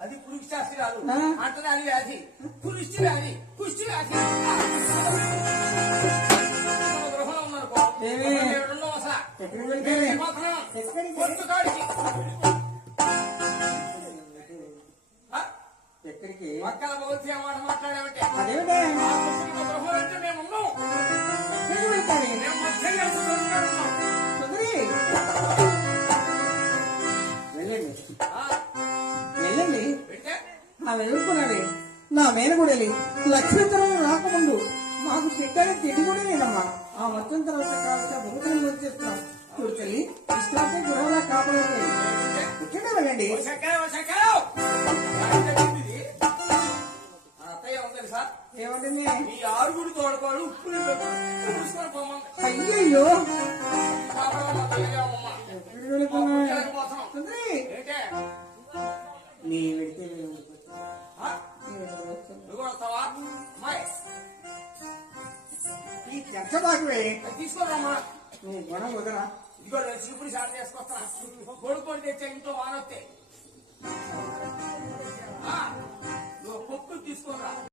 అది పురుగు శాస్త్రి కాదు అంటరాని వ్యాధి కుష్టి వ్యాధి కుష్టి వ్యాధి గృహంలో ఉన్నారు ఎక్కడికి పక్కన భగవతి మాట మాట్లాడామంటే గృహం అంటే మేము ఉన్నాం వెళ్ళండి ఆమె ఎదుర్కొన్నాడు నా మేనగుడలి లక్ష్మీతరం రాకముందు మాకు తిట్టని తిండి కూడా లేదమ్మా ఆ మొత్తం తర్వాత కావాల్సిన భూమిని వచ్చేస్తున్నాం చూడు తల్లి ఇష్టమైతే గృహంలో కాపాడండి ఇక్కడే వెళ్ళండి ఏమంటే ఈ ఆరుగురు తోడుకోడు ఉప్పు అయ్యయ్యో నీ వెళ్తే ఈ చెత్త బాకువే తీసుకోరమ్మా నీ గుణం వదరా ఇదిగో చీపుడు సార్ చేసుకొస్తా కొడుకొని తెచ్చే ఇంట్లో వానొస్తే